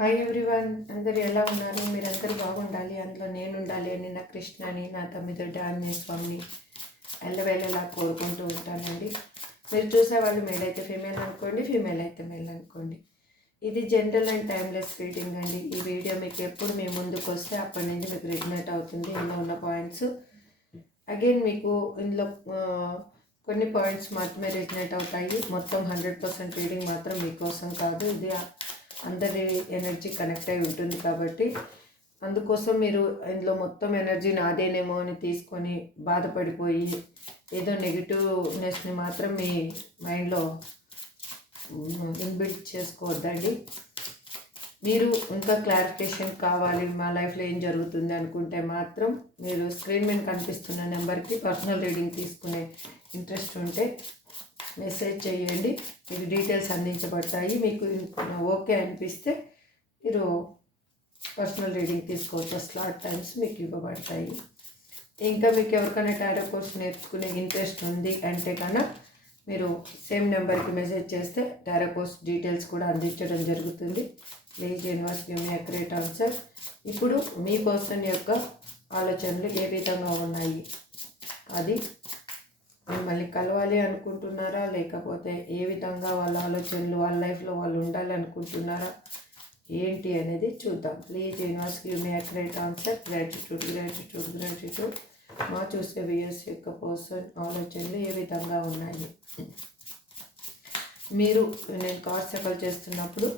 Hi everyone అందరు ఎలా ఉన్నారు? మీరందరూ బాగుండాలి. అందులో నేను ఉండాలి అని నా కృష్ణని నా తమ్మిదొడ్డి ఆంజనేయ స్వామిని ఎల్లవేళలా కోరుకుంటూ ఉంటానండి. మీరు చూసే వాళ్ళు మేల్ అయితే ఫీమేల్ అనుకోండి ఫీమేల్ అయితే మేల్ అనుకోండి. ఇది జనరల్ అండ్ టైమ్లెస్ రీడింగ్ అండి. ఈ వీడియో మీకు ఎప్పుడు మీ ముందుకు వస్తే అప్పటి నుంచి మీకు రెగ్యులేట్ అవుతుంది. ఇందులో ఉన్న పాయింట్స్ అగైన్ మీకు ఇందులో కొన్ని పాయింట్స్ మాత్రమే రెగ్యులేట్ అవుతాయి. మొత్తం హండ్రెడ్ పర్సెంట్ రీడింగ్ మాత్రం మీకోసం కాదు. ఇది అందరి ఎనర్జీ కనెక్ట్ అయి ఉంటుంది కాబట్టి అందుకోసం మీరు ఇందులో మొత్తం ఎనర్జీ నాదేనేమో అని తీసుకొని బాధపడిపోయి ఏదో నెగిటివ్నెస్ని మాత్రం మీ మైండ్లో ఇన్బిల్ట్ చేసుకోవద్దండి. మీరు ఇంకా క్లారిఫికేషన్ కావాలి మా లైఫ్లో ఏం జరుగుతుంది అనుకుంటే మాత్రం మీరు స్క్రీన్ మీద కనిపిస్తున్న నెంబర్కి పర్సనల్ రీడింగ్ తీసుకునే ఇంట్రెస్ట్ ఉంటే మెసేజ్ చేయండి. మీకు డీటెయిల్స్ అందించబడతాయి. మీకు ఓకే అనిపిస్తే మీరు పర్సనల్ రీడింగ్ తీసుకోవచ్చు. స్లాట్ టైమ్స్ మీకు ఇవ్వబడతాయి. ఇంకా మీకు ఎవరికైనా టారో కోర్స్ నేర్చుకునే ఇంట్రెస్ట్ ఉంది అంటే కన్నా మీరు సేమ్ నెంబర్కి మెసేజ్ చేస్తే టారో కోర్స్ డీటెయిల్స్ కూడా అందించడం జరుగుతుంది. Please universe give me accurate answer. ఇప్పుడు మీ పర్సన్ యొక్క ఆలోచనలు ఏ విధంగా ఉన్నాయి? అది మిమ్మల్ని కలవాలి అనుకుంటున్నారా? లేకపోతే ఏ విధంగా వాళ్ళ ఆలోచనలు వాళ్ళ లైఫ్లో వాళ్ళు ఉండాలి అనుకుంటున్నారా? ఏంటి అనేది చూద్దాం. Please universe give me accurate answer. Gratitude gratitude gratitude. మా చూసే వ్యూయర్స్ యొక్క పర్సన్ ఆలోచనలు ఏ విధంగా ఉన్నాయి? మీరు నేను కార్డ్ సెఫల్ చేస్తున్నప్పుడు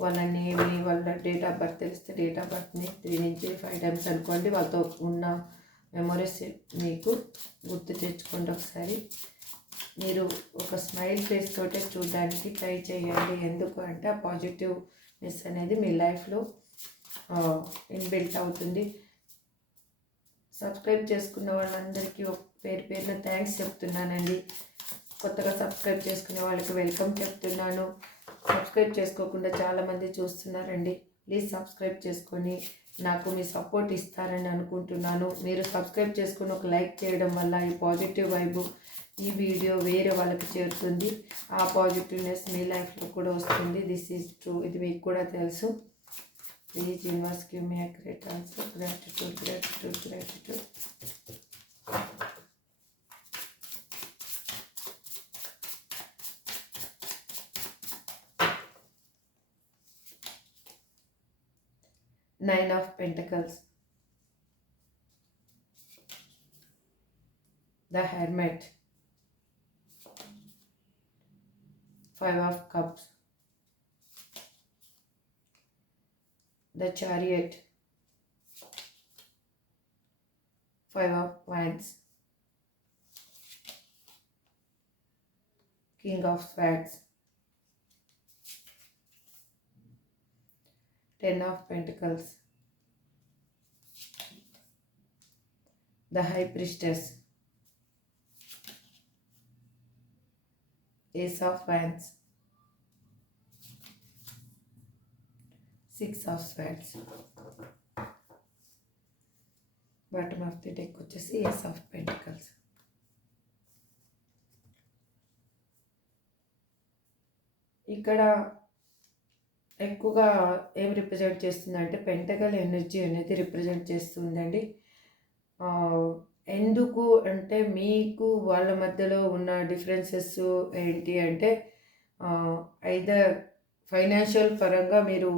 వాళ్ళ నేమ్ వాళ్ళ డేట్ ఆఫ్ బర్త్ తెలిస్తే డేట్ ఆఫ్ బర్త్ని త్రీ నుంచి ఫైవ్ టైమ్స్ అనుకోండి వాళ్ళతో ఉన్న మెమొరీస్ మీకు గుర్తు తెచ్చుకోండి ఒకసారి. మీరు ఒక స్మైల్ ఫేస్ తోటే చూడడానికి ట్రై చేయండి. ఎందుకు అంటే ఆ పాజిటివ్నెస్ అనేది మీ లైఫ్లో ఇన్బిల్ట్ అవుతుంది. సబ్స్క్రైబ్ చేసుకున్న వాళ్ళందరికీ ఒక పేరు పేరున థ్యాంక్స్ చెప్తున్నానండి. కొత్తగా సబ్స్క్రైబ్ చేసుకునే వాళ్ళకి వెల్కమ్ చెప్తున్నాను. సబ్స్క్రైబ్ చేసుకోకుండా చాలామంది చూస్తున్నారండి. ప్లీజ్ సబ్స్క్రైబ్ చేసుకొని నాకు మీ సపోర్ట్ ఇస్తారని అనుకుంటున్నాను. మీరు సబ్స్క్రైబ్ చేసుకుని ఒక లైక్ చేయడం వల్ల ఈ పాజిటివ్ వైబు ఈ వీడియో వేరే వాళ్ళకి చేరుతుంది. ఆ పాజిటివ్నెస్ మీ లైఫ్లో కూడా వస్తుంది. దిస్ ఈజ్ ట్రూ ఇది మీకు కూడా తెలుసు. Please universe give me great answer gratitude gratitude gratitude nine of pentacles. The hermit. Five of cups. The chariot. Five of wands. King of swords Ten of Pentacles, the High Priestess, Ace of Wands, Six of Swords. Bottom of the deck వచ్చేసి ఏస్ of pentacles ఇక్కడ ఎక్కువగా ఏం represent చేస్తుందంటే పెంటగల్ energy అనేది represent చేస్తుందండి. ఎందుకు అంటే మీకు వాళ్ళ మధ్యలో ఉన్న డిఫరెన్సెస్ ఏంటి అంటే ఐదర్ ఫైనాన్షియల్ పరంగా మీరు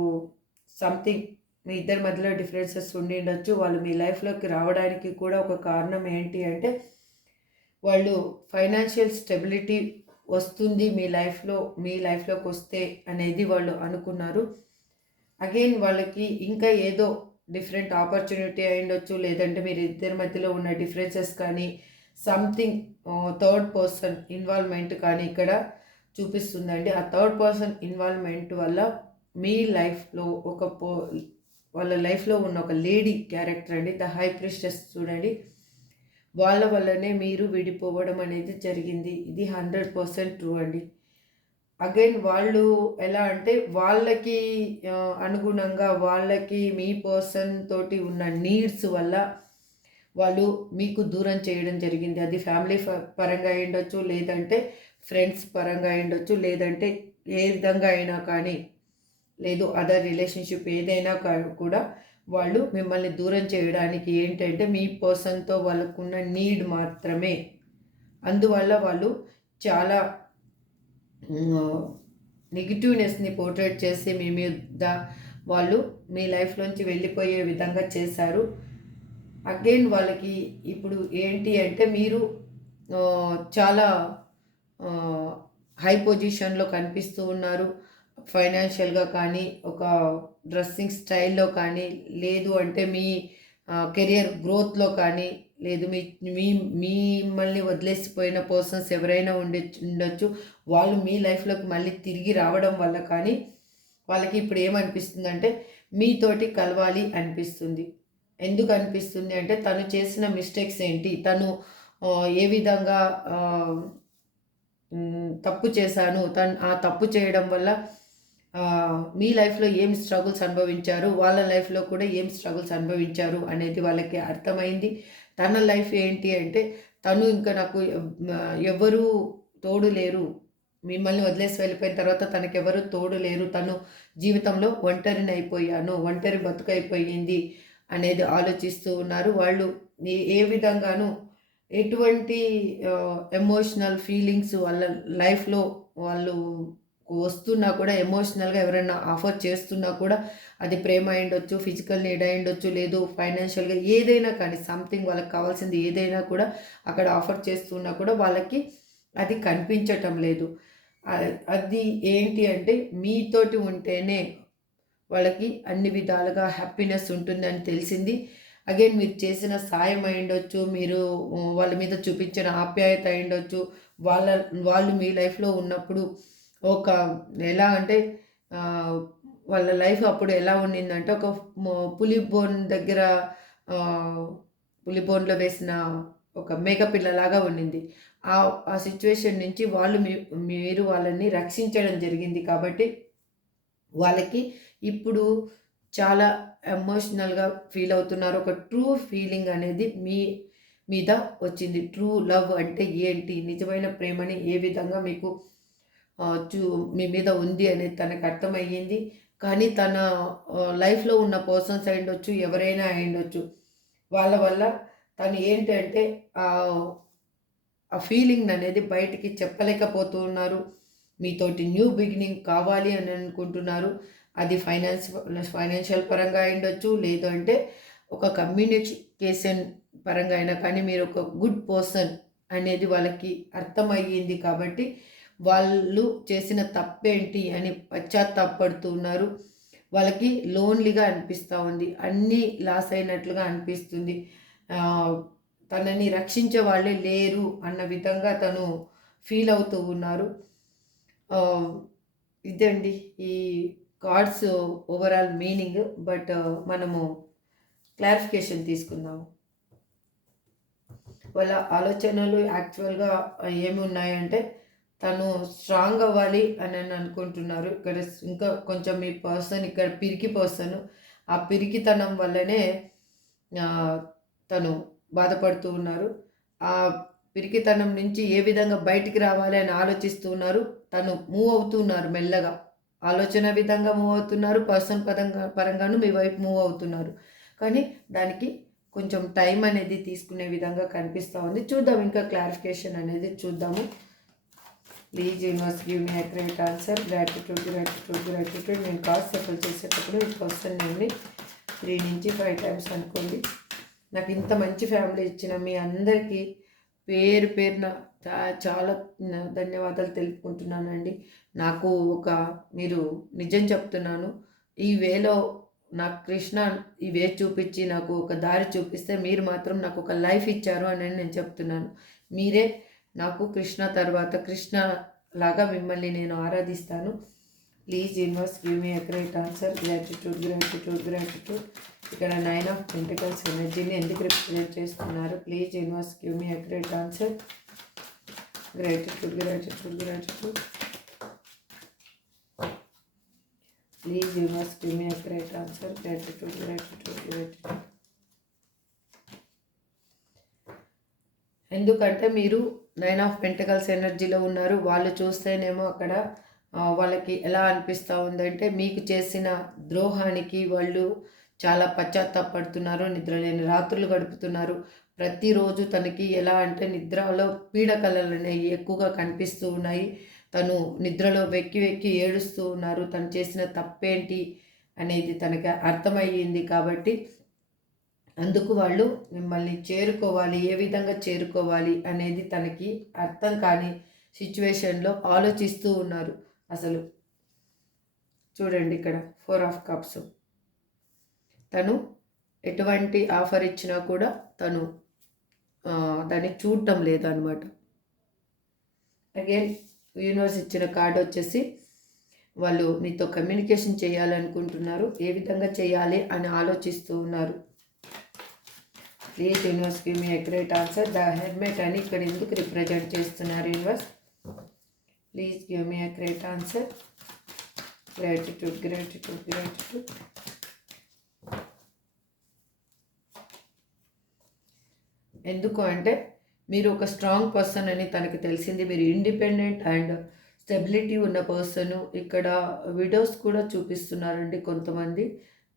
సంథింగ్ మీ ఇద్దరి మధ్యలో డిఫరెన్సెస్ ఉండి ఉండొచ్చు వాళ్ళు మీ లైఫ్లోకి రావడానికి కూడా ఒక కారణం ఏంటి అంటే వాళ్ళు ఫైనాన్షియల్ స్టెబిలిటీ వస్తుంది మీ లైఫ్లో మీ లైఫ్లోకి వస్తే అనేది వాళ్ళు అనుకున్నారు. అగైన్ వాళ్ళకి ఇంకా ఏదో డిఫరెంట్ ఆపర్చునిటీ అయ్యుండొచ్చు లేదంటే మీరు ఇద్దరి మధ్యలో ఉన్న డిఫరెన్సెస్ కానీ సంథింగ్ థర్డ్ పర్సన్ ఇన్వాల్వ్మెంట్ కానీ ఇక్కడ చూపిస్తుందండి. ఆ థర్డ్ పర్సన్ ఇన్వాల్వ్మెంట్ వల్ల మీ లైఫ్లో ఒక పో వాళ్ళ లైఫ్లో ఉన్న ఒక లేడీ క్యారెక్టర్ అండి. ద హై ప్రిస్టెస్ చూడండి. వాళ్ళ వల్లనే మీరు విడిపోవడం అనేది జరిగింది. ఇది హండ్రెడ్ పర్సెంట్ ట్రూ అండి. అగైన్ వాళ్ళు ఎలా అంటే వాళ్ళకి అనుగుణంగా వాళ్ళకి మీ పర్సన్ తోటి ఉన్న నీడ్స్ వల్ల వాళ్ళు మీకు దూరం చేయడం జరిగింది. అది ఫ్యామిలీ పరంగా అయ్యుండొచ్చు లేదంటే ఫ్రెండ్స్ పరంగా అయ్యుండొచ్చు లేదంటే ఏ విధంగా అయినా కానీ లేదు అదర్ రిలేషన్షిప్ ఏదైనా కూడా వాళ్ళు మిమ్మల్ని దూరం చేయడానికి ఏంటంటే మీ పర్సన్తో వాళ్ళకున్న నీడ్ మాత్రమే. అందువల్ల వాళ్ళు చాలా నెగిటివ్నెస్ని పోర్ట్రేట్ చేసి మీ మీద వాళ్ళు మీ లైఫ్లోంచి వెళ్ళిపోయే విధంగా చేశారు. అగైన్ వాళ్ళకి ఇప్పుడు ఏంటి అంటే మీరు చాలా హై పొజిషన్లో కనిపిస్తూ ఉన్నారు. ఫైనాన్షియల్గా కానీ ఒక డ్రెస్సింగ్ స్టైల్లో కానీ లేదు అంటే మీ కెరియర్ గ్రోత్లో కానీ లేదు మీ మీ మిమ్మల్ని వదిలేసిపోయిన పర్సన్స్ ఎవరైనా ఉండే ఉండొచ్చు. వాళ్ళు మీ లైఫ్లోకి మళ్ళీ తిరిగి రావడం వల్ల కానీ వాళ్ళకి ఇప్పుడు ఏమనిపిస్తుంది అంటే మీతోటి కలవాలి అనిపిస్తుంది. ఎందుకు అనిపిస్తుంది అంటే తను చేసిన మిస్టేక్స్ ఏంటి? తను ఏ విధంగా తప్పు చేశాను? తను ఆ తప్పు చేయడం వల్ల మీ లైఫ్లో ఏం స్ట్రగుల్స్ అనుభవించారు? వాళ్ళ లైఫ్లో కూడా ఏం స్ట్రగుల్స్ అనుభవించారు? అనేది వాళ్ళకి అర్థమైంది. తన లైఫ్ ఏంటి అంటే తను ఇంకా నాకు ఎవ్వరూ తోడు లేరు. మిమ్మల్ని వదిలేసి వెళ్ళిపోయిన తర్వాత తనకెవరు తోడు లేరు. తను జీవితంలో ఒంటరిని అయిపోయాను. ఒంటరి బతుకైపోయింది అనేది ఆలోచిస్తూ ఉన్నారు. వాళ్ళు ఏ విధంగానూ ఎటువంటి ఎమోషనల్ ఫీలింగ్స్ వాళ్ళ లైఫ్లో వాళ్ళు వస్తున్నా కూడా ఎమోషనల్గా ఎవరైనా ఆఫర్ చేస్తున్నా కూడా అది ప్రేమ అయిండొచ్చు ఫిజికల్ నీడ్ అయిండొచ్చు లేదు ఫైనాన్షియల్గా ఏదైనా కానీ సంథింగ్ వాళ్ళకి కావాల్సింది ఏదైనా కూడా అక్కడ ఆఫర్ చేస్తున్నా కూడా వాళ్ళకి అది కనిపించటం లేదు. అది ఏంటి అంటే మీతోటి ఉంటేనే వాళ్ళకి అన్ని విధాలుగా హ్యాపీనెస్ ఉంటుంది అని తెలిసింది. అగైన్ మీరు చేసిన సాయం అయిండొచ్చు మీరు వాళ్ళ మీద చూపించిన ఆప్యాయత అయిండొచ్చు వాళ్ళ వాళ్ళు మీ లైఫ్లో ఉన్నప్పుడు ఒక ఎలా అంటే వాళ్ళ లైఫ్ అప్పుడు ఎలా ఉండిందంటే ఒక పులి బోన్ దగ్గర పులి బోన్లో వేసిన ఒక మేకపిల్లలాగా ఉండింది. ఆ ఆ సిచ్యువేషన్ నుంచి వాళ్ళు మీ మీరు వాళ్ళని రక్షించడం జరిగింది కాబట్టి వాళ్ళకి ఇప్పుడు చాలా ఎమోషనల్గా ఫీల్ అవుతున్నారు. ఒక ట్రూ ఫీలింగ్ అనేది మీ మీద వచ్చింది. ట్రూ లవ్ అంటే ఏంటి? నిజమైన ప్రేమని ఏ విధంగా మీకు చూ మీ మీద ఉంది అనేది తనకు అర్థమయ్యింది. కానీ తన లైఫ్లో ఉన్న పర్సన్స్ అయి ఉండొచ్చు ఎవరైనా అయి ఉండొచ్చు వాళ్ళ వల్ల తను ఏంటంటే ఆ ఫీలింగ్ అనేది బయటికి చెప్పలేకపోతూ ఉన్నారు మీతోటి న్యూ బిగినింగ్ కావాలి అని అనుకుంటున్నారు. అది ఫైనాన్స్ ఫైనాన్షియల్ పరంగా అయిండొచ్చు లేదంటే లేదు అంటే ఒక కమ్యూనికేషన్ పరంగా అయినా కానీ మీరు ఒక గుడ్ పర్సన్ అనేది వాళ్ళకి అర్థమయ్యింది కాబట్టి వాళ్ళు చేసిన తప్పేంటి అని పశ్చాత్తాపడుతున్నారు. వాళ్ళకి లోన్లీగా అనిపిస్తూ ఉంది. అన్నీ లాస్ అయినట్లుగా అనిపిస్తుంది. తనని రక్షించే వాళ్ళే లేరు అన్న విధంగా తను ఫీల్ అవుతూ ఉన్నారు. ఇదండి ఈ కార్డ్స్ ఓవరాల్ మీనింగ్ బట్ మనము క్లారిఫికేషన్ తీసుకుందాము. వాళ్ళ ఆలోచనలు యాక్చువల్గా ఏమి ఉన్నాయంటే తను స్ట్రాంగ్ అవ్వాలి అని అని అనుకుంటున్నారు. ఇక్కడ ఇంకా కొంచెం మీ పర్సన్ ఇక్కడ పిరికి పర్సన్ ఆ పిరికితనం వల్లనే తను బాధపడుతూ ఉన్నారు. ఆ పిరికితనం నుంచి ఏ విధంగా బయటికి రావాలి అని ఆలోచిస్తూ ఉన్నారు. తను మూవ్ అవుతున్నారు మెల్లగా. ఆలోచన విధంగా మూవ్ అవుతున్నారు. పర్సన్ పరంగా పరంగాను మీ వైపు మూవ్ అవుతున్నారు. కానీ దానికి కొంచెం టైం అనేది తీసుకునే విధంగా కనిపిస్తూ ఉంది. చూద్దాం ఇంకా క్లారిఫికేషన్ అనేది చూద్దాము. Please universe give me accurate answer gratitude gratitude gratitude నేను కాస్ట్ సెటిల్ చేసేటప్పుడు ఈ పర్సన్ నేమ్ని త్రీ నుంచి ఫైవ్ టైమ్స్ అనుకోండి. నాకు ఇంత మంచి ఫ్యామిలీ ఇచ్చిన మీ అందరికీ పేరు పేరున చాలా ధన్యవాదాలు తెలుపుకుంటున్నానండి. నాకు ఒక మీరు నిజం చెప్తున్నాను. ఈ వేలో నాకు కృష్ణ ఈ వే చూపించి నాకు ఒక దారి చూపిస్తే మీరు మాత్రం నాకు ఒక లైఫ్ ఇచ్చారు అని నేను చెప్తున్నాను. మీరే నాకు కృష్ణ తర్వాత కృష్ణ లాగా మిమ్మల్ని నేను ఆరాధిస్తాను. Please universe give me accurate answer gratitude gratitude gratitude ఇక్కడ నైన్ ఆఫ్ పెంటికల్స్ ఎనర్జీని ఎందుకు రిప్రజెంట్ చేస్తున్నారు? Please universe give me accurate answer gratitude gratitude gratitude please universe give me accurate answer gratitude gratitude gratitude ఎందుకంటే మీరు nine of pentacles ఎనర్జీలో ఉన్నారు. వాళ్ళు చూస్తేనేమో అక్కడ వాళ్ళకి ఎలా అనిపిస్తూ ఉందంటే మీకు చేసిన ద్రోహానికి వాళ్ళు చాలా పశ్చాత్తాపడుతున్నారు నిద్రలేని రాత్రులు గడుపుతున్నారు. ప్రతిరోజు తనకి ఎలా అంటే నిద్రలో పీడకలలు అనేవి ఎక్కువగా కనిపిస్తూ ఉన్నాయి. తను నిద్రలో వెక్కి వెక్కి ఏడుస్తూ ఉన్నారు. తను చేసిన తప్పేంటి అనేది తనకి అర్థమయ్యింది కాబట్టి అందుకు వాళ్ళు మిమ్మల్ని చేరుకోవాలి ఏ విధంగా చేరుకోవాలి అనేది తనకి అర్థం కాని సిచ్యువేషన్లో ఆలోచిస్తూ ఉన్నారు. అసలు చూడండి ఇక్కడ ఫోర్ ఆఫ్ కప్స్. తను ఎటువంటి ఆఫర్ ఇచ్చినా కూడా తను దాన్ని చూడటం లేదు అనమాట అగైన్ యూనివర్స్ ఇచ్చిన కార్డు వచ్చేసి వాళ్ళు మీతో కమ్యూనికేషన్ చేయాలనుకుంటున్నారు ఏ విధంగా చేయాలి అని ఆలోచిస్తూ ఉన్నారు. Please universe give me great answer the hermit అని ఇక్కడ ఎందుకు రిప్రజెంట్ చేస్తున్నారు universe? Please give me great answer gratitude gratitude gratitude ఎందుకు అంటే మీరు ఒక స్ట్రాంగ్ పర్సన్ అని తనకి తెలిసింది మీరు ఇండిపెండెంట్ అండ్ స్టెబిలిటీ ఉన్న పర్సన్ ఇక్కడ విడోస్ కూడా చూపిస్తున్నారండి కొంతమంది.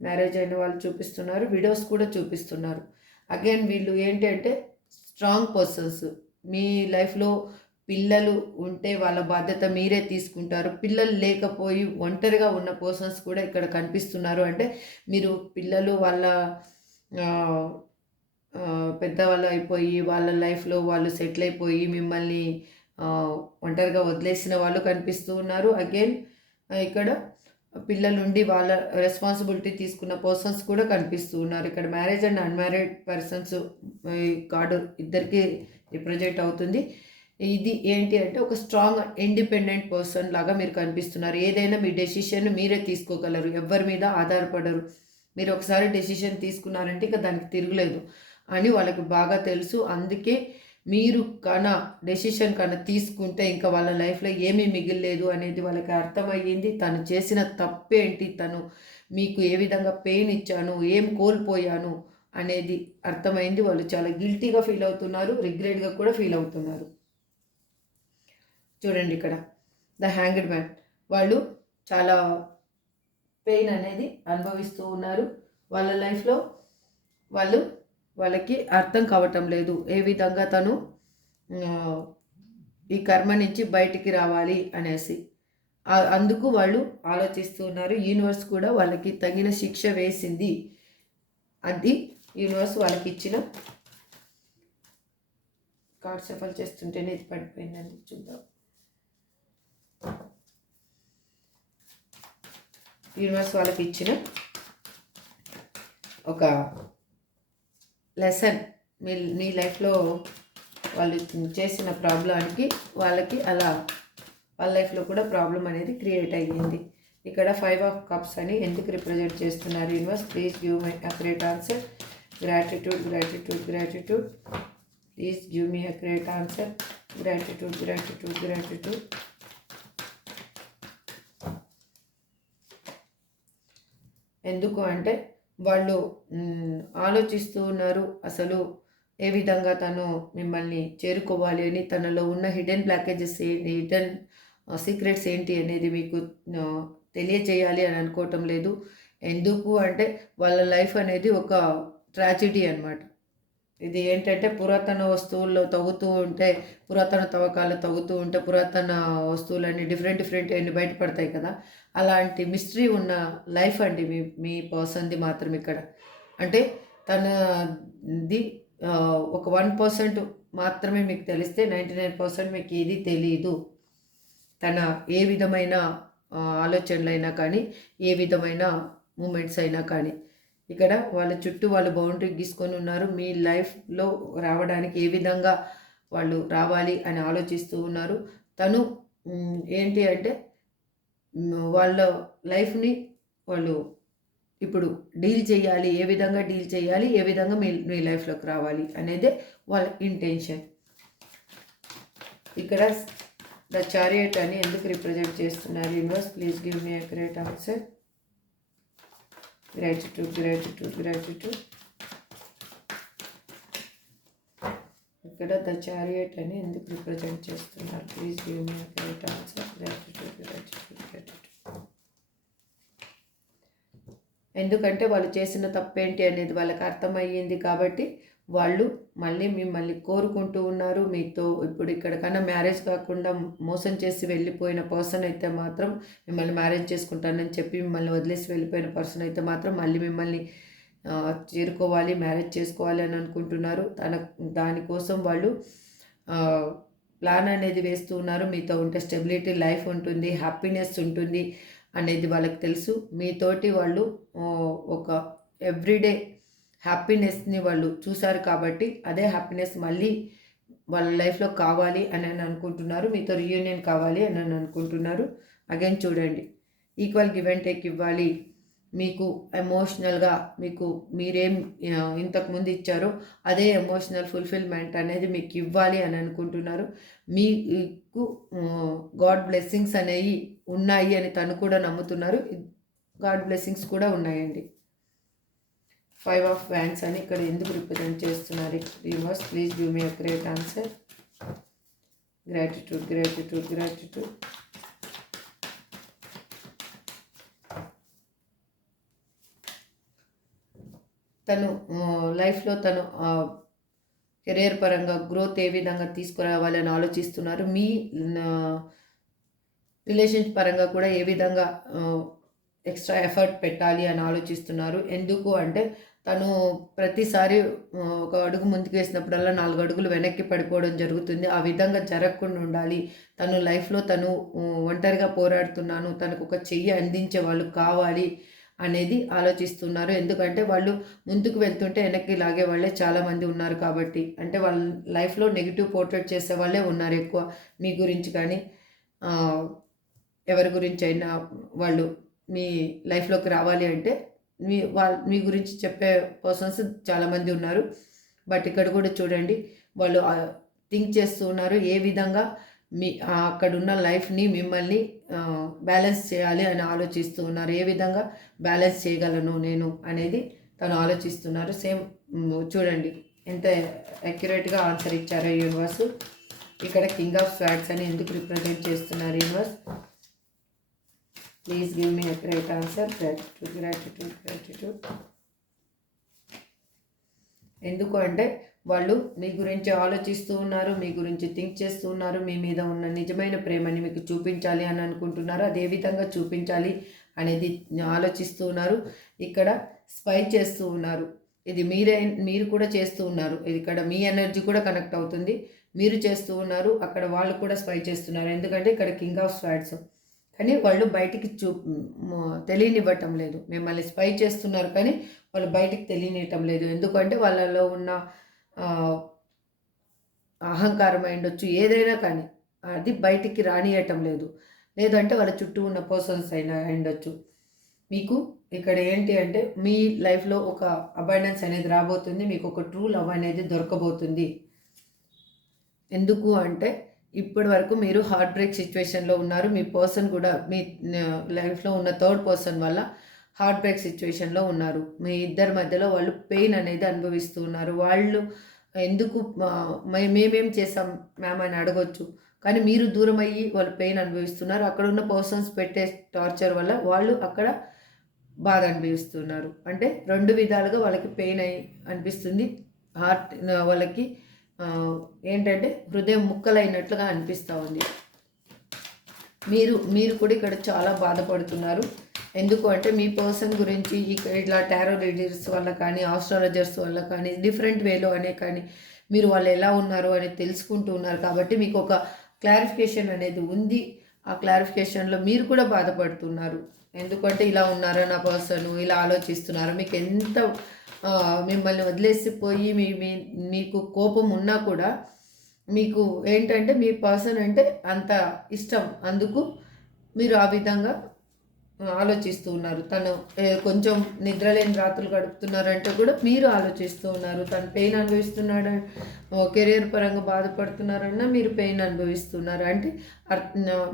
మ్యారేజ్ అయిన వాళ్ళు చూపిస్తున్నారు విడోస్ కూడా చూపిస్తున్నారు. అగైన్ వీళ్ళు ఏంటి అంటే స్ట్రాంగ్ పర్సన్స్ మీ లైఫ్లో పిల్లలు ఉంటే వాళ్ళ బాధ్యత మీరే తీసుకుంటారు. పిల్లలు లేకపోయి ఒంటరిగా ఉన్న పర్సన్స్ కూడా ఇక్కడ కనిపిస్తున్నారు. అంటే మీరు పిల్లలు వాళ్ళ పెద్దవాళ్ళు అయిపోయి వాళ్ళ లైఫ్లో వాళ్ళు సెటిల్ అయిపోయి మిమ్మల్ని ఒంటరిగా వదిలేసిన వాళ్ళు కనిపిస్తూ ఉన్నారు. అగైన్ ఇక్కడ పిల్లలుండి వాళ్ళ రెస్పాన్సిబిలిటీ తీసుకున్న పర్సన్స్ కూడా కనిపిస్తూ ఉన్నారు. ఇక్కడ marriage and unmarried persons card ఇద్దరికి రిప్రజెంట్ అవుతుంది. ఇది ఏంటి అంటే ఒక స్ట్రాంగ్ ఇండిపెండెంట్ పర్సన్ లాగా మీరు కనిపిస్తున్నారు. ఏదైనా మీ డెసిషన్ మీరే తీసుకోగలరు. ఎవరి మీద ఆధారపడరు. మీరు ఒకసారి డెసిషన్ తీసుకున్నారంటే ఇక దానికి తిరగలేదు అని వాళ్ళకి బాగా తెలుసు. అందుకే మీరు కన డెసిషన్ కన తీసుకుంటే ఇంకా వాళ్ళ లైఫ్లో ఏమీ మిగిలేదు అనేది వాళ్ళకి అర్థమయ్యింది. తను చేసిన తప్పేంటి? తను మీకు ఏ విధంగా పెయిన్ ఇచ్చాను? ఏం కోల్పోయాను? అనేది అర్థమైంది వాళ్ళు చాలా గిల్టీగా ఫీల్ అవుతున్నారు. రిగ్రెట్గా కూడా ఫీల్ అవుతున్నారు. చూడండి ఇక్కడ. ద హ్యాంగ్డ్ మ్యాన్ వాళ్ళు చాలా పెయిన్ అనేది అనుభవిస్తూ ఉన్నారు. వాళ్ళ లైఫ్లో వాళ్ళు వాళ్ళకి అర్థం కావటం లేదు. ఏ విధంగా తను ఈ కర్మ నుంచి బయటికి రావాలి అనేసి. అందుకు వాళ్ళు ఆలోచిస్తున్నారు యూనివర్స్ కూడా వాళ్ళకి తగిన శిక్ష వేసింది. అది యూనివర్స్ వాళ్ళకి ఇచ్చిన కార్డ్ సఫల్ చేస్తుంటేనే ఇది పడిపోయిందని చూద్దాం. యూనివర్స్ వాళ్ళకి ఇచ్చిన ఒక లెసన్ మీ నీ లైఫ్లో వాళ్ళు చేసిన ప్రాబ్లానికి వాళ్ళకి అలా వాళ్ళ లైఫ్లో కూడా ప్రాబ్లం అనేది క్రియేట్ అయ్యింది. ఇక్కడ ఫైవ్ ఆఫ్ కప్స్ అని ఎందుకు రిప్రజెంట్ చేస్తున్నారు universe please give my accurate answer gratitude gratitude gratitude please give me accurate answer gratitude gratitude gratitude ఎందుకు అంటే వాళ్ళు ఆలోచిస్తూ ఉన్నారు. అసలు ఏ విధంగా తను మిమ్మల్ని చేరుకోవాలి అని తనలో ఉన్న హిడెన్ బ్లాకేజెస్ ఏంటి హిడెన్ సీక్రెట్స్ ఏంటి అనేది మీకు తెలియజేయాలి అని అనుకోవటం లేదు. ఎందుకు అంటే వాళ్ళ లైఫ్ అనేది ఒక ట్రాజిడీ అనమాట ఇది ఏంటంటే పురాతన వస్తువుల్లో తవ్వుతూ ఉంటే పురాతన తవ్వకాలు తవ్వుతూ ఉంటే పురాతన వస్తువులన్నీ డిఫరెంట్ డిఫరెంట్ అన్ని బయటపడతాయి కదా. అలాంటి మిస్టరీ ఉన్న లైఫ్ అండి మీ మీ పర్సన్ది మాత్రం ఇక్కడ. అంటే తనది ఒక వన్ పర్సెంట్ మాత్రమే మీకు తెలిస్తే నైంటీ నైన్ పర్సెంట్ మీకు ఏది తెలియదు తన ఏ విధమైన ఆలోచనలైనా కానీ ఏ విధమైన మూమెంట్స్ అయినా కానీ. ఇక్కడ వాళ్ళ చుట్టూ వాళ్ళు బౌండరీ గీసుకొని ఉన్నారు. మీ లైఫ్లో రావడానికి ఏ విధంగా వాళ్ళు రావాలి అని ఆలోచిస్తూ ఉన్నారు. తను ఏంటి అంటే వాళ్ళ లైఫ్ని వాళ్ళు ఇప్పుడు డీల్ చేయాలి ఏ విధంగా డీల్ చేయాలి ఏ విధంగా మీ మీ లైఫ్లోకి రావాలి అనేది వాళ్ళ ఇంటెన్షన్ ఇక్కడ ద చారియట్ అని ఎందుకు రిప్రజెంట్ చేస్తున్నారు? Universe please give me accurate answer gratitude, gratitude, gratitude. ఇక్కడ ద చారియట్ అని ఎందుకు రిప్రజెంట్ చేస్తున్నారు? Please give me right answer gratitude gratitude gratitude ఎందుకంటే వాళ్ళు చేసిన తప్పేంటి అనేది వాళ్ళకి అర్థమయ్యింది కాబట్టి వాళ్ళు మళ్ళీ మిమ్మల్ని కోరుకుంటూ ఉన్నారు. మీతో ఇప్పుడు ఇక్కడికన్నా మ్యారేజ్ కాకుండా మోసం చేసి వెళ్ళిపోయిన పర్సన్ అయితే మాత్రం మిమ్మల్ని మ్యారేజ్ చేసుకుంటానని చెప్పి మిమ్మల్ని వదిలేసి వెళ్ళిపోయిన పర్సన్ అయితే మాత్రం మళ్ళీ మిమ్మల్ని చేరుకోవాలి మ్యారేజ్ చేసుకోవాలి అని అనుకుంటున్నారు. తన దానికోసం వాళ్ళు ప్లాన్ అనేది వేస్తూ ఉన్నారు. మీతో ఉంటే స్టెబిలిటీ లైఫ్ ఉంటుంది హ్యాపీనెస్ ఉంటుంది అనేది వాళ్ళకి తెలుసు. మీతోటి వాళ్ళు ఒక ఎవ్రీడే హ్యాపీనెస్ని వాళ్ళు చూశారు కాబట్టి అదే హ్యాపీనెస్ మళ్ళీ వాళ్ళ లైఫ్లో కావాలి అని అని అనుకుంటున్నారు. మీతో రీయూనియన్ కావాలి అని అని అనుకుంటున్నారు. అగైన్ చూడండి. ఈక్వల్ గివ్ అండ్ టేక్ ఇవ్వాలి. మీకు ఎమోషనల్గా మీకు మీరేం ఇంతకుముందు ఇచ్చారో అదే ఎమోషనల్ ఫుల్ఫిల్మెంట్ అనేది మీకు ఇవ్వాలి అని అనుకుంటున్నారు. మీకు గాడ్ బ్లెస్సింగ్స్ అనేవి ఉన్నాయి అని తను కూడా నమ్ముతున్నారు. గాడ్ బ్లెస్సింగ్స్ కూడా ఉన్నాయండి. ఫైవ్ ఆఫ్ వ్యాండ్స్ అని ఇక్కడ ఎందుకు రిప్రజెంట్ చేస్తున్నారు? Universe please give me a great answer gratitude gratitude gratitude తను లైఫ్లో తను కెరియర్ పరంగా గ్రోత్ ఏ విధంగా తీసుకురావాలని ఆలోచిస్తున్నారు. మీ రిలేషన్షిప్ పరంగా కూడా ఏ విధంగా ఎక్స్ట్రా ఎఫర్ట్ పెట్టాలి అని ఆలోచిస్తున్నారు? ఎందుకు అంటే తను ప్రతిసారి ఒక అడుగు ముందుకు వేసినప్పుడల్లా నాలుగు అడుగులు వెనక్కి పడిపోవడం జరుగుతుంది. ఆ విధంగా జరగకుండా ఉండాలి. తను లైఫ్లో తను ఒంటరిగా పోరాడుతున్నాను తనకు ఒక చెయ్యి అందించే వాళ్ళు కావాలి అనేది ఆలోచిస్తున్నారు. ఎందుకంటే వాళ్ళు ముందుకు వెళ్తుంటే వెనక్కి లాగే వాళ్ళే చాలామంది ఉన్నారు కాబట్టి. అంటే వాళ్ళ లైఫ్లో నెగిటివ్ పోర్ట్రేట్ చేసే వాళ్ళే ఉన్నారు ఎక్కువ. మీ గురించి కానీ ఎవరి గురించి అయినా వాళ్ళు మీ లైఫ్లోకి రావాలి అంటే మీ వాళ్ళ మీ గురించి చెప్పే పర్సన్స్ చాలామంది ఉన్నారు. బట్ ఇక్కడ కూడా చూడండి వాళ్ళు థింక్ చేస్తూ ఉన్నారు ఏ విధంగా మీ అక్కడున్న లైఫ్ని మిమ్మల్ని బ్యాలెన్స్ చేయాలి అని ఆలోచిస్తూ ఉన్నారు. ఏ విధంగా బ్యాలెన్స్ చేయగలను నేను అనేది తను ఆలోచిస్తున్నారు. సేమ్ చూడండి ఎంత అక్యురేట్గా ఆన్సర్ ఇచ్చారో యూనివర్స్. ఇక్కడ కింగ్ ఆఫ్ స్వాట్స్ అని ఎందుకు రిప్రజెంట్ చేస్తున్నారు universe? Please give me great answer gratitude gratitude gratitude ఎందుకు అంటే వాళ్ళు మీ గురించి ఆలోచిస్తూ ఉన్నారు మీ గురించి థింక్ చేస్తూ ఉన్నారు మీ మీద ఉన్న నిజమైన ప్రేమని మీకు చూపించాలి అని అనుకుంటున్నారు అదే విధంగా చూపించాలి అనేది ఆలోచిస్తూ ఉన్నారు ఇక్కడ స్పై చేస్తూ ఉన్నారు. ఇది మీరే మీరు కూడా చేస్తూ ఉన్నారు. ఇది ఇక్కడ మీ ఎనర్జీ కూడా కనెక్ట్ అవుతుంది. మీరు చేస్తూ ఉన్నారు అక్కడ వాళ్ళు కూడా స్పై చేస్తున్నారు. ఎందుకంటే ఇక్కడ కింగ్ ఆఫ్ స్వాట్స్ కానీ వాళ్ళు బయటికి చూ తెలియనివ్వటం లేదు. మిమ్మల్ని స్పై చేస్తున్నారు కానీ వాళ్ళు బయటికి తెలియనివ్వటం లేదు. ఎందుకంటే వాళ్ళలో ఉన్న అహంకారం అయిండొచ్చు ఏదైనా కానీ అది బయటికి రానియటం లేదు. లేదంటే వాళ్ళ చుట్టూ ఉన్న పర్సన్స్ అయినా అయిండొచ్చు మీకు ఇక్కడ ఏంటి అంటే మీ లైఫ్లో ఒక అబైడెన్స్ అనేది రాబోతుంది. మీకు ఒక ట్రూ లవ్ అనేది దొరకబోతుంది. ఎందుకు అంటే ఇప్పటి వరకు మీరు హార్ట్ బ్రేక్ సిచ్యువేషన్లో ఉన్నారు. మీ పర్సన్ కూడా మీ లైఫ్లో ఉన్న థర్డ్ పర్సన్ వల్ల హార్ట్ బ్రేక్ సిచ్యువేషన్లో ఉన్నారు. మీ ఇద్దరి మధ్యలో వాళ్ళు పెయిన్ అనేది అనుభవిస్తూ ఉన్నారు. వాళ్ళు ఎందుకు మే- మేమేం చేసాం మ్యామ్ అని అడగొచ్చు. కానీ మీరు దూరం అయ్యి వాళ్ళు పెయిన్ అనుభవిస్తున్నారు. అక్కడ ఉన్న పర్సన్స్ పెట్టే టార్చర్ వల్ల వాళ్ళు అక్కడ బాధ అనుభవిస్తున్నారు. అంటే రెండు విధాలుగా వాళ్ళకి పెయిన్ అయి అనిపిస్తుంది. హార్ట్ వాళ్ళకి ఏంటంటే హృదయం ముక్కలైనట్లుగా అనిపిస్తూ ఉంది. మీరు మీరు కూడా ఇక్కడ చాలా బాధపడుతున్నారు. ఎందుకు అంటే మీ పర్సన్ గురించి ఇట్లా టారో రీడర్స్ వల్ల కానీ ఆస్ట్రాలజర్స్ వల్ల కానీ డిఫరెంట్ వేలో అనే కానీ మీరు వాళ్ళు ఎలా ఉన్నారు అనేది తెలుసుకుంటూ ఉన్నారు. కాబట్టి మీకు ఒక క్లారిఫికేషన్ అనేది ఉంది. ఆ క్లారిఫికేషన్లో మీరు కూడా బాధపడుతున్నారు. ఎందుకంటే ఇలా ఉన్నారా నా పర్సన్? ఇలా ఆలోచిస్తున్నారు? మీకు ఎంత మిమ్మల్ని వదిలేసిపోయి మీ మీ మీకు కోపం ఉన్నా కూడా మీకు ఏంటంటే మీ పర్సన్ అంటే అంత ఇష్టం. అందుకు మీరు ఆ విధంగా ఆలోచిస్తూ ఉన్నారు. తను కొంచెం నిద్రలేని రాత్రులు గడుపుతున్నారంటే కూడా మీరు ఆలోచిస్తూ ఉన్నారు. తను పెయిన్ అనుభవిస్తున్నాడు? కెరియర్ పరంగా బాధపడుతున్నారన్నా మీరు పెయిన్ అనుభవిస్తున్నారు. అంటే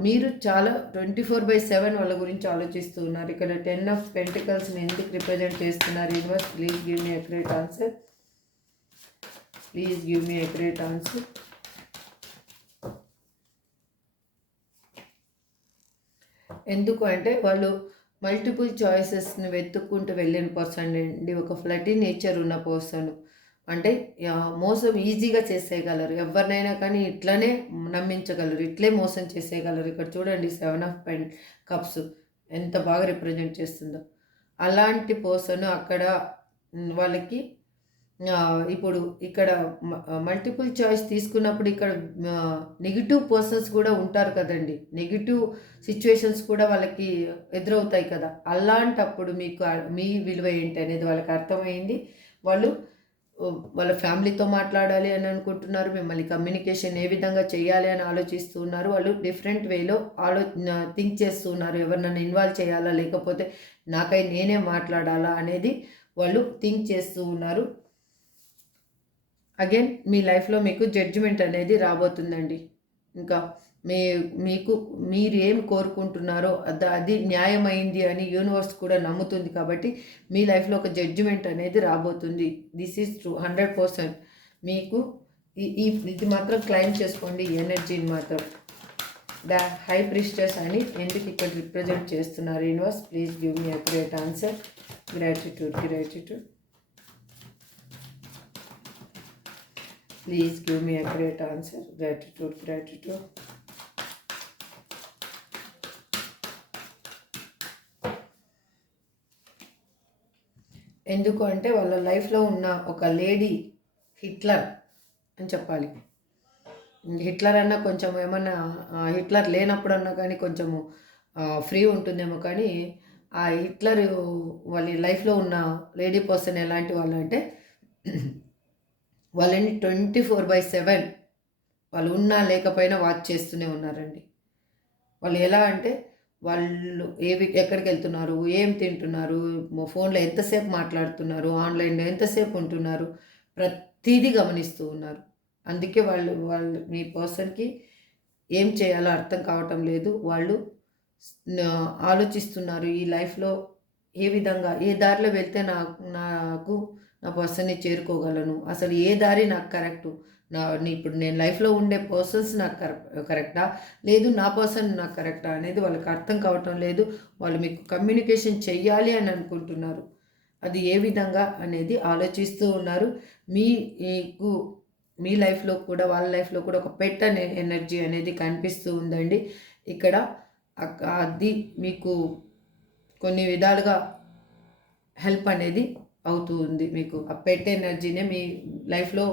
మీరు చాలా ట్వంటీ ఫోర్ బై సెవెన్ వాళ్ళ గురించి ఆలోచిస్తూ ఉన్నారు. ఇక్కడ టెన్ ఆఫ్ పెంటికల్స్ని ఎందుకు రిప్రజెంట్ చేస్తున్నారు? Universe please give me accurate answer. Please give me accurate answer. ఎందుకు అంటే వాళ్ళు మల్టిపుల్ చాయిసెస్ని వెతుక్కుంటూ వెళ్ళిన పర్సన్ అండి. ఒక ఫ్లటీ నేచర్ ఉన్న పర్సన్ అంటే మోసం ఈజీగా చేసేయగలరు. ఎవరినైనా కానీ ఇట్లనే నమ్మించగలరు. ఇట్లే మోసం చేసేయగలరు. ఇక్కడ చూడండి సెవెన్ ఆఫ్ పెన్ కప్స్ ఎంత బాగా రిప్రజెంట్ చేస్తుందో. అలాంటి పర్సన్ అక్కడ వాళ్ళకి ఇప్పుడు ఇక్కడ మల్టిపుల్ చాయిస్ తీసుకున్నప్పుడు ఇక్కడ నెగిటివ్ పర్సన్స్ కూడా ఉంటారు కదండి. నెగిటివ్ సిచ్యువేషన్స్ కూడా వాళ్ళకి ఎదురవుతాయి కదా. అలాంటప్పుడు మీకు మీ విలువ ఏంటి అనేది వాళ్ళకి అర్థమైంది. వాళ్ళు వాళ్ళ ఫ్యామిలీతో మాట్లాడాలి అని అనుకుంటున్నారు. మిమ్మల్ని కమ్యూనికేషన్ ఏ విధంగా చేయాలి అని ఆలోచిస్తున్నారు. వాళ్ళు డిఫరెంట్ వేలో ఆలో థింక్ చేస్తున్నారు. ఎవరినైనా ఇన్వాల్వ్ చేయాలా? లేకపోతే నాకై నేనే మాట్లాడాలా? అనేది వాళ్ళు థింక్ చేస్తూ ఉన్నారు. అగైన్ మీ లైఫ్లో మీకు జడ్జిమెంట్ అనేది రాబోతుందండి. ఇంకా మీ మీకు మీరు ఏం కోరుకుంటున్నారో అది అది న్యాయమైంది అని యూనివర్స్ కూడా నమ్ముతుంది కాబట్టి మీ లైఫ్లో ఒక జడ్జిమెంట్ అనేది రాబోతుంది. This is true hundred percent మీకు ఈ ఈ ఇది మాత్రం క్లైమ్ చేసుకోండి ఎనర్జీని మాత్రం. ద హై ప్రిస్టర్స్ అని ఎందుకు ఇక్కడ రిప్రజెంట్ చేస్తున్నారు universe please give me great answer gratitude gratitude please give me accurate answer gratitude gratitude ఎందుకు అంటే వాళ్ళ లైఫ్లో ఉన్న ఒక లేడీ హిట్లర్ అని చెప్పాలి. హిట్లర్ అన్నా కొంచెం ఏమన్నా హిట్లర్ లేనప్పుడు అన్నా కానీ కొంచెము ఫ్రీ ఉంటుందేమో కానీ ఆ హిట్లర్ వాళ్ళ లైఫ్లో ఉన్న లేడీ పర్సన్ ఎలాంటి వాళ్ళు అంటే వాళ్ళని ట్వంటీ ఫోర్ బై సెవెన్ వాళ్ళు ఉన్నా లేకపోయినా వాచ్ చేస్తూనే ఉన్నారండి. వాళ్ళు ఎలా అంటే వాళ్ళు ఏవి ఎక్కడికి వెళ్తున్నారు ఏం తింటున్నారు ఫోన్లో ఎంతసేపు మాట్లాడుతున్నారు ఆన్లైన్లో ఎంతసేపు ఉంటున్నారు ప్రతిదీ గమనిస్తూ ఉన్నారు. అందుకే వాళ్ళు వాళ్ళు మీ పర్సన్కి ఏం చేయాలో అర్థం కావటం లేదు. వాళ్ళు ఆలోచిస్తున్నారు ఈ లైఫ్లో ఏ విధంగా ఏ దారిలో వెళ్తే నాకు నాకు నా పర్సన్ని చేరుకోగలను? అసలు ఏ దారి నాకు కరెక్టు? నా ఇప్పుడు నేను లైఫ్లో ఉండే పర్సన్స్ నాకు కరెక్ట్ కరెక్టా? లేదు నా పర్సన్ నాకు కరెక్టా అనేది వాళ్ళకి అర్థం కావటం లేదు. వాళ్ళు మీకు కమ్యూనికేషన్ చెయ్యాలి అని అనుకుంటున్నారు. అది ఏ విధంగా అనేది ఆలోచిస్తూ ఉన్నారు. మీకు మీ లైఫ్లో కూడా వాళ్ళ లైఫ్లో కూడా ఒక పెట్ అనే ఎనర్జీ అనేది కనిపిస్తూ ఉందండి. ఇక్కడ అది మీకు కొన్ని విధాలుగా హెల్ప్ అనేది అవుతూ ఉంది మీకు. ఆ పెట్ ఎనర్జీనే మీ లైఫ్లో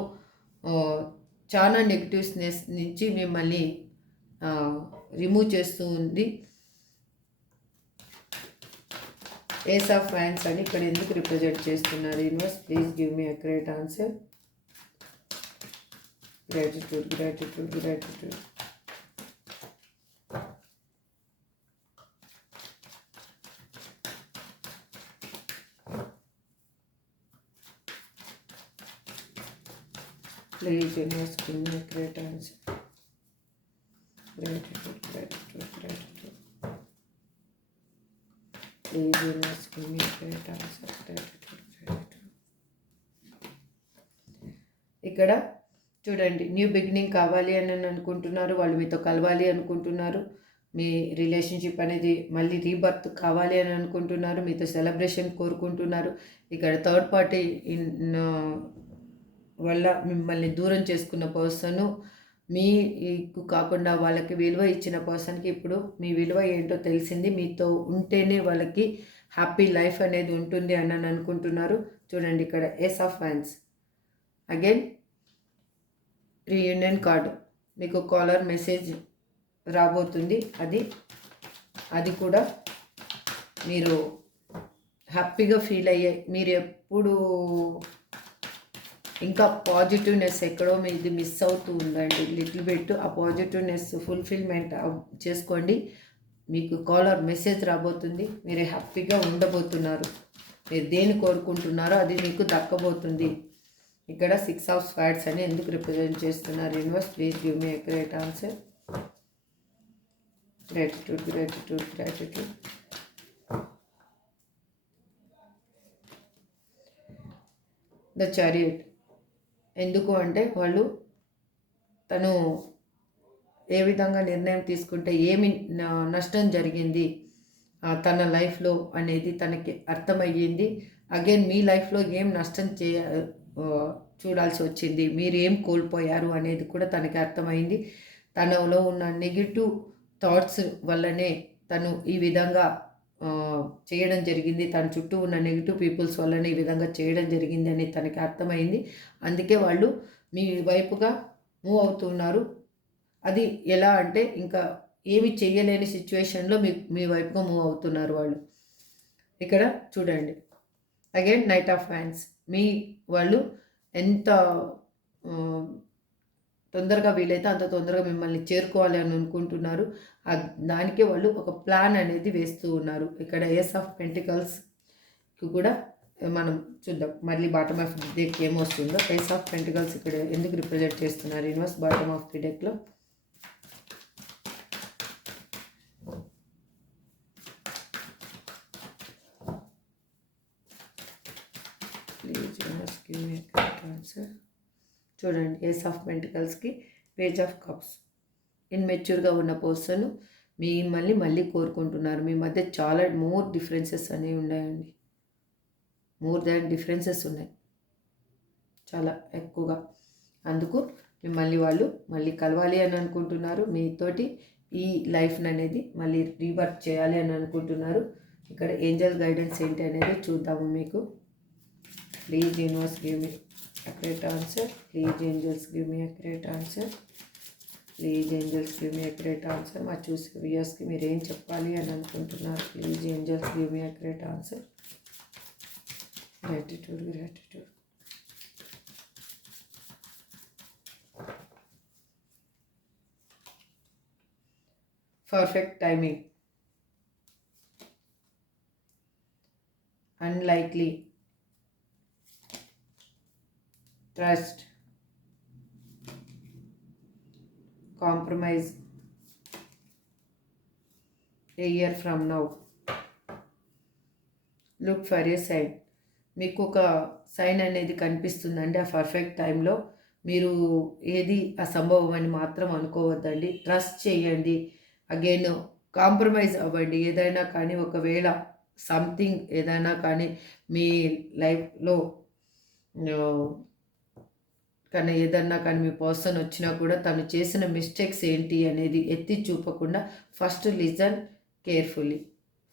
చాలా నెగిటివ్స్నెస్ నుంచి మిమ్మల్ని రిమూవ్ చేస్తూ ఉంది. ఏస్ ఆఫ్ ఫ్యాన్స్ అని ఇక్కడ ఎందుకు రిప్రజెంట్ చేస్తున్నారు universe? Please give me accurate answer. Gratitude gratitude gratitude. Please invest king create please invest king ఇక్కడ చూడండి న్యూ బిగినింగ్ కావాలి అని అనుకుంటున్నారు. వాళ్ళు మీతో కలవాలి అనుకుంటున్నారు. మీ రిలేషన్షిప్ అనేది మళ్ళీ రీబర్త్ కావాలి అని అనుకుంటున్నారు. మీతో సెలబ్రేషన్ కోరుకుంటున్నారు. ఇక్కడ థర్డ్ పార్టీ ఇన్ వల్ల మిమ్మల్ని దూరం చేసుకున్న పర్సను మీకు కాకుండా వాళ్ళకి విలువ ఇచ్చిన పర్సన్కి ఇప్పుడు మీ విలువ ఏంటో తెలిసింది. మీతో ఉంటేనే వాళ్ళకి హ్యాపీ లైఫ్ అనేది ఉంటుంది అని అని అనుకుంటున్నారు. చూడండి ఇక్కడ ఎస్ ఆఫ్ ఫ్యాన్స్ అగైన్ రీయూనియన్ కార్డు మీకు కాలర్ మెసేజ్ రాబోతుంది. అది అది కూడా మీరు హ్యాపీగా ఫీల్ అయ్యే మీరు ఎప్పుడు ఇంకా పాజిటివ్నెస్ ఎక్కడో మీది మిస్ అవుతూ ఉందండి. లిటిల్ బిట్ ఆ పాజిటివ్నెస్ ఫుల్ఫిల్మెంట్ చేసుకోండి. మీకు కాలర్ మెసేజ్ రాబోతుంది. మీరు హ్యాపీగా ఉండబోతున్నారు. మీరు దేని కోరుకుంటున్నారో అది మీకు దక్కబోతుంది. ఇక్కడ సిక్స్ ఆఫ్ స్వాడ్స్ అని ఎందుకు రిప్రజెంట్ చేస్తున్నారు? Universe please give me accurate answer gratitude gratitude gratitude the chariot ఎందుకు అంటే వాళ్ళు తను ఏ విధంగా నిర్ణయం తీసుకుంటే ఏమి నష్టం జరిగింది తన లైఫ్లో అనేది తనకి అర్థమయ్యింది. అగైన్ మీ లైఫ్లో ఏం నష్టం చేయ చూడాల్సి వచ్చింది మీరు ఏం కోల్పోయారు అనేది కూడా తనకి అర్థమైంది తనలో ఉన్న నెగిటివ్ థాట్స్ వల్లనే తను ఈ విధంగా చేయడం జరిగింది. తన చుట్టూ ఉన్న నెగిటివ్ పీపుల్స్ వల్లనే ఈ విధంగా చేయడం జరిగింది అని తనకి అర్థమైంది. అందుకే వాళ్ళు మీ వైపుగా మూవ్ అవుతున్నారు. అది ఎలా అంటే ఇంకా ఏమి చేయలేని సిచ్యువేషన్లో మీ మీ వైపుగా మూవ్ అవుతున్నారు వాళ్ళు. ఇక్కడ చూడండి. అగైన్ నైట్ ఆఫ్ ఫ్యాన్స్ మీ వాళ్ళు ఎంత తొందరగా వీలైతే అంత తొందరగా మిమ్మల్ని చేరుకోవాలి అని అనుకుంటున్నారు. దానికే వాళ్ళు ఒక ప్లాన్ అనేది వేస్తూ ఉన్నారు. ఇక్కడ ఏస్ ఆఫ్ పెంటికల్స్కి కూడా మనం చూద్దాం. మళ్ళీ బాటమ్ ఆఫ్ ది డెక్ ఏమొస్తుందో. ఏస్ ఆఫ్ పెంటికల్స్ ఇక్కడ ఎందుకు రిప్రజెంట్ చేస్తున్నారు? Universe bottom of the డెక్లో please universe give me answer చూడండి ఏస్ ఆఫ్ పెంటికల్స్కి పేజ్ ఆఫ్ కప్స్ ఇన్మెచ్యూర్గా ఉన్న పర్సన్ మిమ్మల్ని మళ్ళీ కోరుకుంటున్నారు. మీ మధ్య చాలా మోర్ డిఫరెన్సెస్ అనేవి ఉన్నాయండి. మోర్ దాన్ డిఫరెన్సెస్ ఉన్నాయి. చాలా ఎక్కువగా. అందుకు మిమ్మల్ని వాళ్ళు మళ్ళీ కలవాలి అని అనుకుంటున్నారు. మీతోటి ఈ లైఫ్ని అనేది మళ్ళీ రీవర్క్ చేయాలి అని అనుకుంటున్నారు. ఇక్కడ ఏంజల్ గైడెన్స్ ఏంటి అనేది చూద్దాము మీకు. Please universe give me accurate answer. Please angels give me accurate answer. Please angels give me accurate answer మా చూసి వ్యూయర్స్కి మీరు ఏం చెప్పాలి అని అనుకుంటున్నారు please angels give me accurate answer gratitude gratitude perfect timing unlikely trust compromise a year from now. Look for a sign. మీకు ఒక సైన్ అనేది కనిపిస్తుందండి ఆ పర్ఫెక్ట్ టైంలో. మీరు ఏది అసంభవం అని మాత్రం అనుకోవద్దండి. ట్రస్ట్ చేయండి. అగైన్ కాంప్రమైజ్ అవ్వండి. ఏదైనా కానీ ఒకవేళ సంథింగ్ ఏదైనా కానీ మీ లైఫ్లో కానీ ఏదన్నా కానీ మీ పర్సన్ వచ్చినా కూడా తను చేసిన మిస్టేక్స్ ఏంటి అనేది ఎత్తి చూపకుండా ఫస్ట్ లిజన్ కేర్ఫుల్లీ.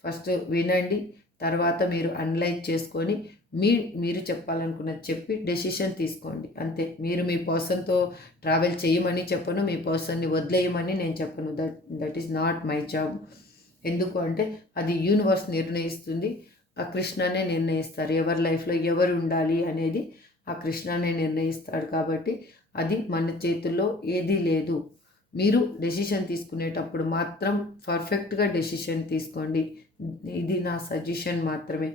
ఫస్ట్ వినండి తర్వాత మీరు అనలైజ్ చేసుకొని మీ మీరు చెప్పాలనుకున్నది చెప్పి డెసిషన్ తీసుకోండి. అంతే. మీరు మీ పర్సన్తో ట్రావెల్ చేయమని చెప్పను మీ పర్సన్ని వదిలేయమని నేను చెప్పను. That that is not my job. ఎందుకు అంటే అది యూనివర్స్ నిర్ణయిస్తుంది. ఆ కృష్ణనే నిర్ణయిస్తారు. ఎవరి లైఫ్లో ఎవరు ఉండాలి అనేది ఆ కృష్ణనే నిర్ణయిస్తాడు కాబట్టి అది మన చేతుల్లో ఏదీ లేదు. మీరు డెసిషన్ తీసుకునేటప్పుడు మాత్రం పర్ఫెక్ట్గా డెసిషన్ తీసుకోండి. ఇది నా సజెషన్ మాత్రమే.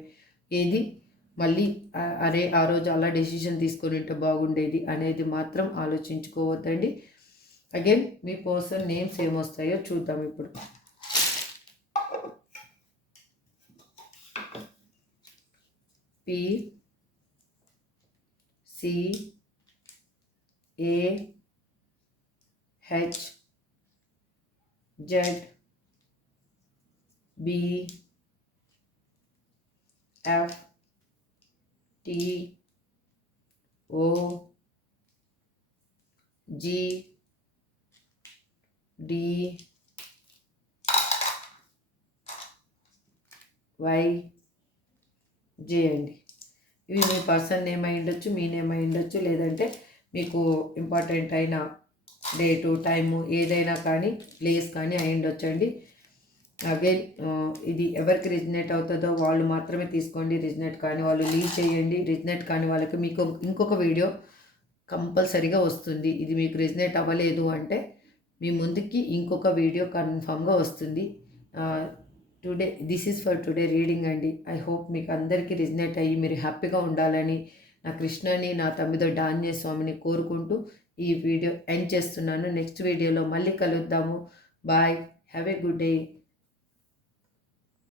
ఏది? మళ్ళీ అరే ఆ రోజు అలా డెసిషన్ తీసుకుని ఉంటే బాగుండేది అనేది మాత్రం ఆలోచించుకోవద్దండి. అగైన్ మీ పర్సన్ నేమ్స్ ఏమొస్తాయో చూద్దాం ఇప్పుడు. P C A H Z B F T O G D Y J and ఇవి మీ పర్సన్ నేమ్ అయి ఉండొచ్చు మీ నేమ్ అయి ఉండొచ్చు లేదంటే మీకు ఇంపార్టెంట్ అయిన డేటు టైము ఏదైనా కానీ ప్లేస్ కానీ అయి ఉండొచ్చండి. అగైన్ ఇది ఎవరికి రిజినేట్ అవుతుందో వాళ్ళు మాత్రమే తీసుకోండి. రిజినేట్ కానీ వాళ్ళు లీవ్ చేయండి. రిజినేట్ కానీ వాళ్ళకి మీకు ఇంకొక వీడియో కంపల్సరీగా వస్తుంది. ఇది మీకు రిజినేట్ అవ్వలేదు అంటే మీ ముందుకి ఇంకొక వీడియో కన్ఫామ్గా వస్తుంది. Today this is for today reading అండి. ఐ హోప్ మీకు అందరికీ రిజనేట్ అయ్యి మీరు హ్యాపీగా ఉండాలని నా కృష్ణని నా తమ్మిదో డాన్య స్వామిని కోరుకుంటూ ఈ వీడియో ఎండ్ చేస్తున్నాను. నెక్స్ట్ వీడియోలో మళ్ళీ కలుద్దాము. Bye have a good day